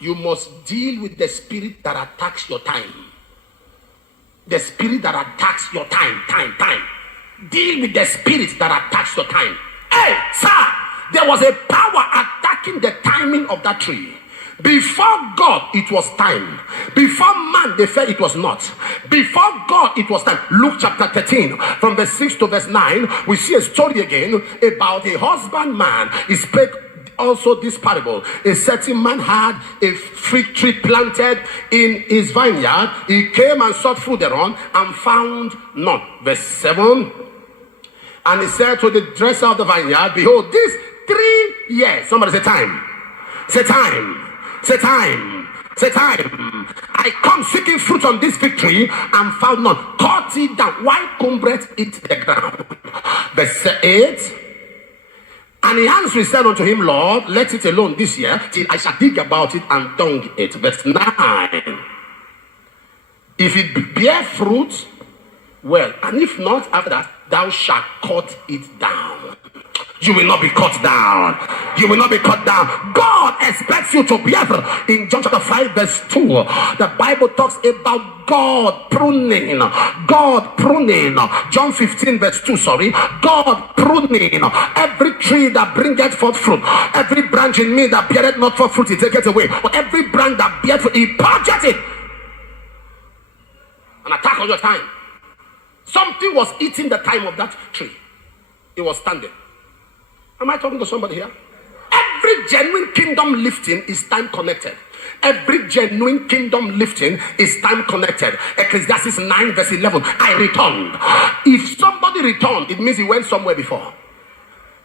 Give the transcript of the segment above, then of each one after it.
You must deal with the spirit that attacks your time. The spirit that attacks your time. Deal with the spirit that attacks your time. Hey, sir, there was a power attacking the timing of that tree. Before God, it was time. Before man, they felt it was not. Before God, it was time. Luke chapter 13, from verse 6 to verse 9, we see a story again about a husbandman. He spake also this parable. A certain man had a fig tree planted in his vineyard. He came and sought fruit thereon and found none. Verse 7. And he said to the dresser of the vineyard, behold, these 3 years. Somebody say time. Say time. Say time. Say time. I come seeking fruit on this fig tree and found none. Cut it down. Why cumbereth it the ground? Verse 8. And he answered, said unto him, Lord, let it alone this year, till I shall dig about it and dung it. Verse 9. If it bear fruit, well, and if not, after that, thou shalt cut it down. You will not be cut down. You will not be cut down. God expects you to bear fruit. In John chapter 5 verse 2, the Bible talks about God pruning. God pruning. John 15 verse 2, sorry. God pruning every tree that bringeth forth fruit. Every branch in me that beareth not forth fruit, he taketh away. But every branch that beareth fruit, he purgeth it. An attack on your time. Something was eating the time of that tree. It was standing. Am I talking to somebody here? Every genuine kingdom lifting is time connected. Every genuine kingdom lifting is time connected. Ecclesiastes 9 verse 11. I returned. If somebody returned, it means he went somewhere before.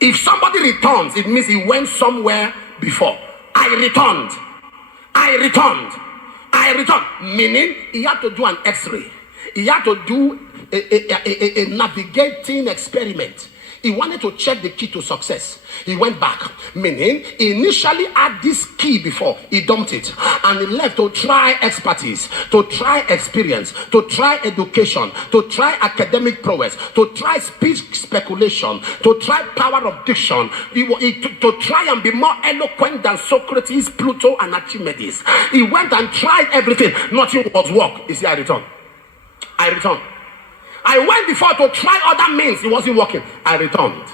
If somebody returns, it means he went somewhere before. I returned. I returned. I returned. Meaning he had to do an x-ray. He had to do a navigating experiment. He wanted to check the key to success. He went back, meaning he initially had this key before. He dumped it and he left to try expertise, to try experience, to try education, to try academic prowess, to try speech speculation, to try power of diction, to try and be more eloquent than Socrates, Plato, and Archimedes. He went and tried everything. Nothing was work. He said, I return. I return. I went before to try other means. It wasn't working. I returned.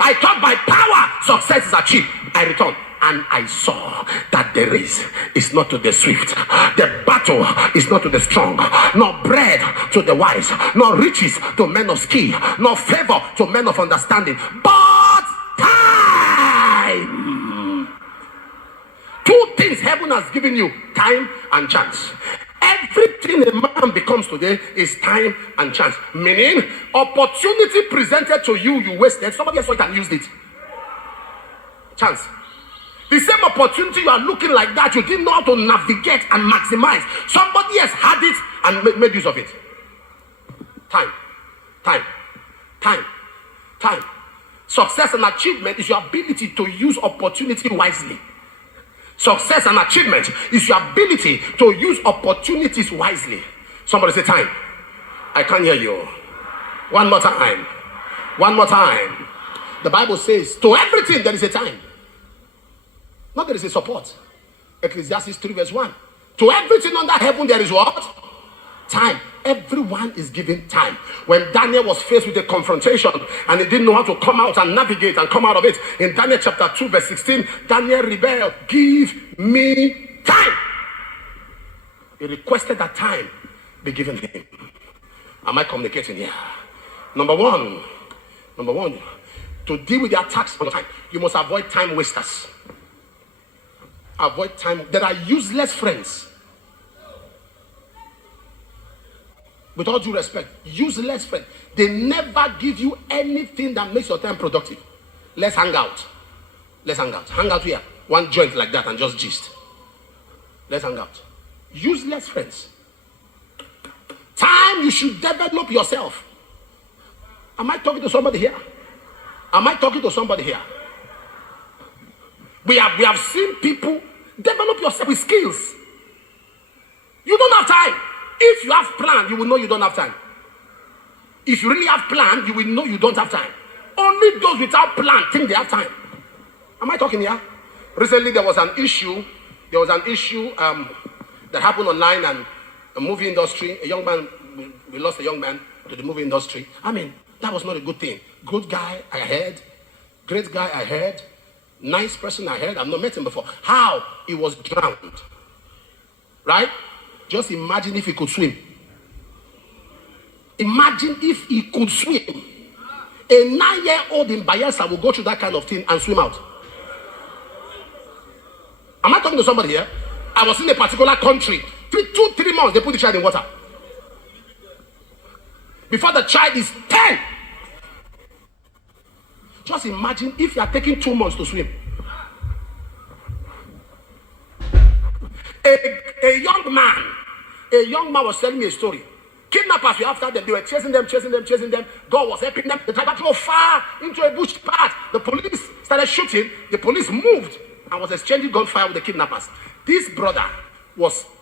I thought by power success is achieved. I returned. And I saw that the race is not to the swift. The battle is not to the strong. Nor bread to the wise. Nor riches to men of skill. Nor favor to men of understanding. But time. 2 things heaven has given you. Time and chance. Everything a man becomes today is time and chance. Meaning, opportunity presented to you, you wasted. Somebody else can use it. Chance. The same opportunity you are looking like that, you didn't know how to navigate and maximize. Somebody else had it and made use of it. Time. Time. Time. Time. Success and achievement is your ability to use opportunity wisely. Success and achievement is your ability to use opportunities wisely. Somebody say time. I can't hear you. One more time. One more time. The Bible says to everything there is a time. Not there is a support. Ecclesiastes 3 verse 1. To everything under heaven there is what? Time. Everyone is given time. When Daniel was faced with a confrontation and he didn't know how to come out and navigate and come out of it, in Daniel chapter 2 verse 16, Daniel rebelled. Give me time. He requested that time be given him. Am I communicating here? Number one, to deal with the attacks on time, you must avoid time wasters. Avoid time. There are useless friends. With all due respect, useless friends. They never give you anything that makes your time productive. Let's hang out. Let's hang out. Hang out here. One joint like that and just gist. Let's hang out. Useless friends. Time you should develop yourself. Am I talking to somebody here? Am I talking to somebody here? We have seen people develop yourself with skills. You don't have time. If you have plan, you will know you don't have time. If you really have plan, you will know you don't have time. Only those without plan think they have time. Am I talking here? Recently there was an issue There was an issue that happened online and a movie industry. A young man, we lost a young man to the movie industry. I mean, that was not a good thing. Good guy, I heard. Great guy, I heard. Nice person, I heard. I've not met him before. How he was drowned. Right? Just imagine if he could swim. Imagine if he could swim. A 9-year-old in Bayelsa will go through that kind of thing and swim out. Am I talking to somebody here? I was in a particular country. 2-3 months, they put the child in water. Before the child is 10. Just imagine if you are taking 2 months to swim. A young man was telling me a story. Kidnappers were after them. They were chasing them. God was helping them. The driver drove far into a bush path. The police started shooting. The police moved and was exchanging gunfire with the kidnappers. This brother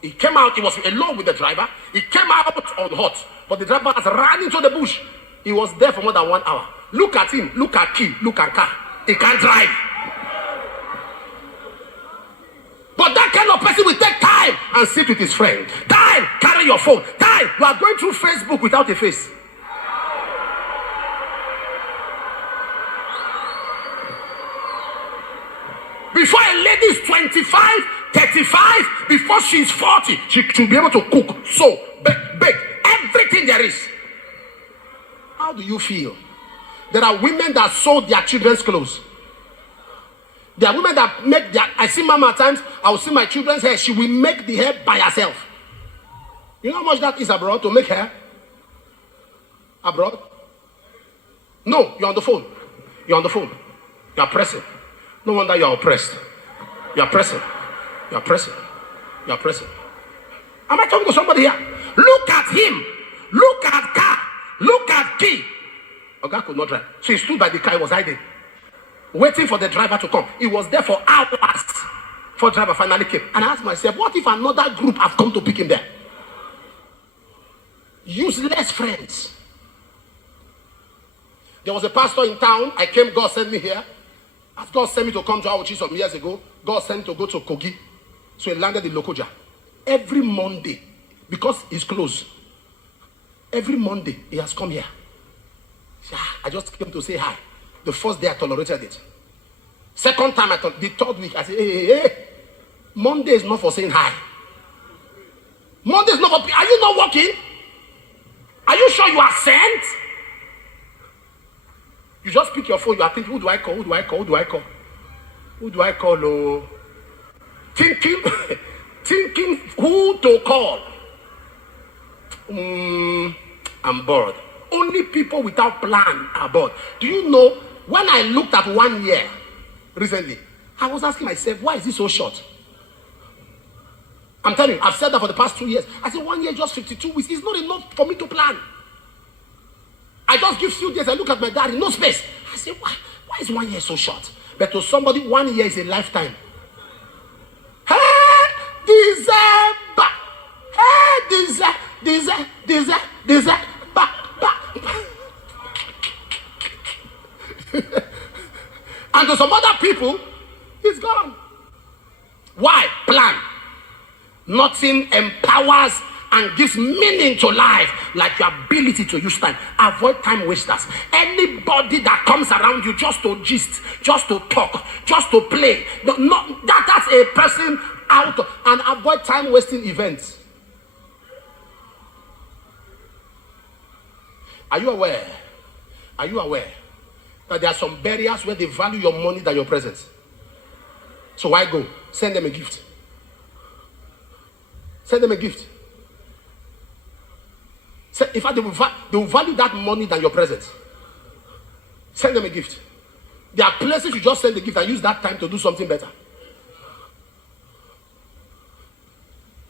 he came out. He was alone with the driver. He came out on hot, but the driver has ran into the bush. He was there for more than 1 hour. Look at him. Look at key. Look at car. He can't drive. But that kind of person will take time and sit with his friend. Time, carry your phone. Time, you are going through Facebook without a face. Before a lady is 25, 35, before she is 40, she should be able to cook, sew, bake, everything there is. How do you feel? There are women that sew their children's clothes. There are women that make I see mama at times, I will see my children's hair, she will make the hair by herself. You know how much that is abroad to make hair? Abroad? No, you're on the phone. You're on the phone. You are pressing. No wonder you are oppressed. You are pressing. You are pressing. You are pressing. Am I talking to somebody here? Look at him. Look at car. Look at key. Oga could not drive. So he stood by the car, he was hiding, waiting for the driver to come. He was there for hours before the driver finally came. And I asked myself, what if another group have come to pick him there? Useless friends. There was a pastor in town. I came, God sent me here. As God sent me to come to Auchi some years ago, God sent me to go to Kogi. So he landed in Lokoja. Every Monday, because he's close, every Monday he has come here. I just came to say hi. The first day I tolerated it. Second time, the third week, I said, hey. Monday is not for saying hi. Monday is not for, are you not working? Are you sure you are sent? You just pick your phone, you are thinking, who do I call? Who do I call? Who do I call? Who do I call? Oh. Thinking who to call. I'm bored. Only people without plan are bored. Do you know, when I looked at 1 year recently, I was asking myself, why is this so short? I'm telling you, I've said that for the past 2 years. I said 1 year, just 52 weeks. It's not enough for me to plan. I just give few days. I look at my diary, no space. I say, why is 1 year so short? But to somebody, 1 year is a lifetime. Hey, December. Hey, December. And to some other people, it's gone. Why? Plan. Nothing empowers and gives meaning to life like your ability to use time. Avoid time wasters. Anybody that comes around you just to gist, just to talk, just to play, that's a person out. And avoid time wasting events. Are you aware? Are you aware that there are some barriers where they value your money than your presence? So why go? Send them a gift. Send them a gift. In fact, they will value that money than your presence. Send them a gift. There are places you just send the gift and use that time to do something better.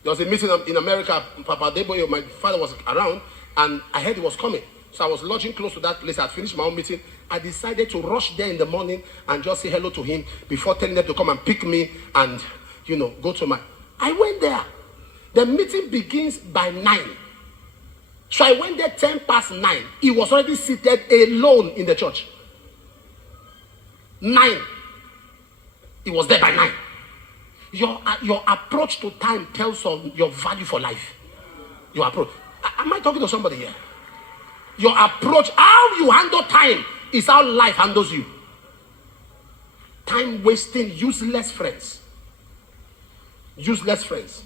There was a meeting in America. Papa Deboye, my father, was around, and I heard he was coming. So I was lodging close to that place. I had finished my own meeting. I decided to rush there in the morning and just say hello to him before telling them to come and pick me and, go to my... I went there. The meeting begins by 9. So I went there 10 past 9. He was already seated alone in the church. 9. He was there by 9. Your approach to time tells on your value for life. Your approach. Am I talking to somebody here? Your approach, how you handle time, is how life handles you. Time wasting, useless friends. Useless friends.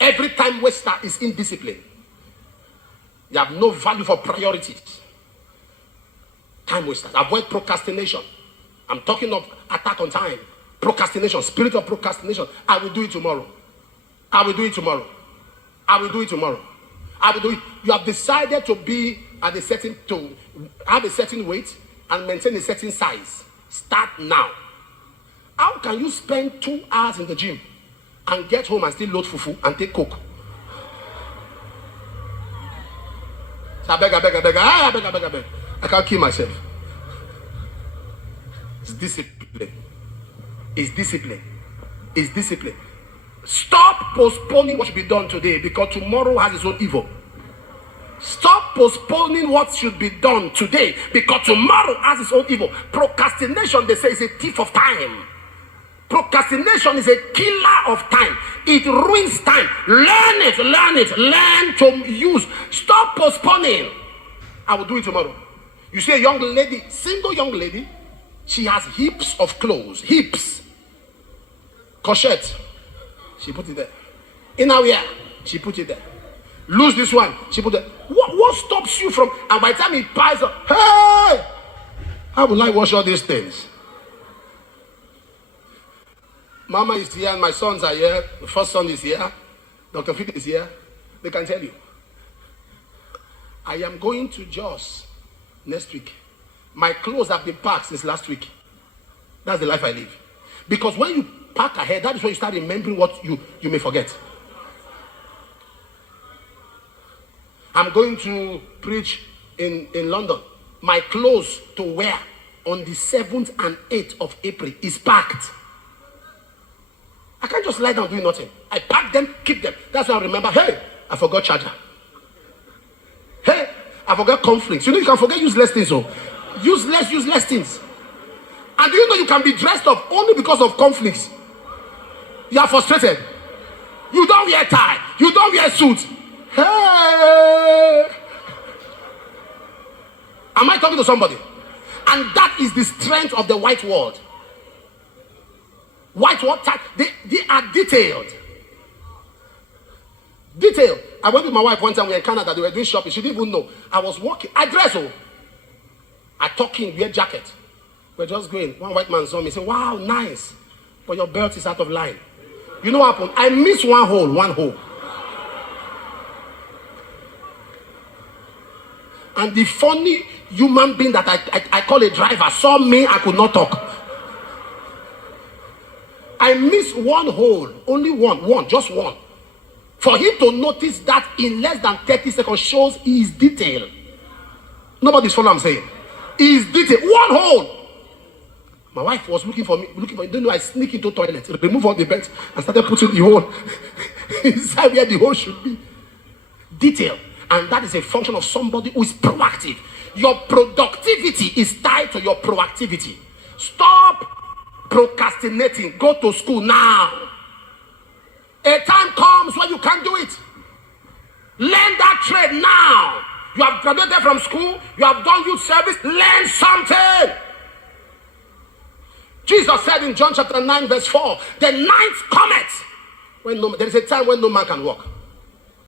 Every time waster is indiscipline. You have no value for priorities. Time wasters. Avoid procrastination. I'm talking of attack on time. Procrastination, spirit of procrastination. I will do it tomorrow. I will do it tomorrow. I will do it tomorrow. I will do it. You have decided to be at to have a certain weight and maintain a certain size. Start now. How can you spend 2 hours in the gym and get home and still load fufu and take coke? I beg. I can't kill myself. It's discipline. It's discipline. It's discipline. Stop postponing what should be done today, because tomorrow has its own evil. Stop postponing what should be done today, because tomorrow has its own evil. Procrastination, they say, is a thief of time. Procrastination is a killer of time. It ruins time. Learn it. Learn to use. Stop postponing. I will do it tomorrow. You see a young lady, single young lady, she has heaps of clothes. Heaps. Cochette. She put it there. Innerwear. She put it there. Lose this one. She put it there. What stops you from? And by the time it piles up, hey! How will I wash all these things? Mama is here and my sons are here. The first son is here. Dr. Fit is here. They can tell you. I am going to Jos next week. My clothes have been packed since last week. That's the life I live. Because when you pack ahead, that is when you start remembering what you may forget. I'm going to preach in London. My clothes to wear on the 7th and 8th of April is packed. I can't just lie down doing nothing. I pack them, keep them. That's why I remember, hey, I forgot charger. Hey, I forgot conflicts. You know you can forget useless things. So useless things. And do you know you can be dressed up only because of conflicts? You are frustrated. You don't wear tie. You don't wear suit. Hey. Am I talking to somebody? And that is the strength of the white world. White world, they are detailed. Detailed. I went with my wife one time, we were in Canada, they were doing shopping. She didn't even know. I was walking. I dress her. I talking, wear jacket. We're just going. One white man saw me, said, wow, nice. But your belt is out of line. You know what happened? I missed one hole. And the funny human being that I call a driver saw me, I could not talk. I missed one hole, only one, just one. For him to notice that in less than 30 seconds shows he is detailed. Nobody's following what I'm saying. He is detailed. One hole. My wife was looking for me. Don't know, I sneak into the toilet, remove all the beds, and started putting the hole inside where the hole should be. Detail. And that is a function of somebody who is proactive. Your productivity is tied to your proactivity. Stop procrastinating. Go to school now. A time comes when you can't do it. Learn that trade now. You have graduated from school. You have done youth service. Learn something. Jesus said in John chapter 9 verse 4, the night cometh when there is a time when no man can walk.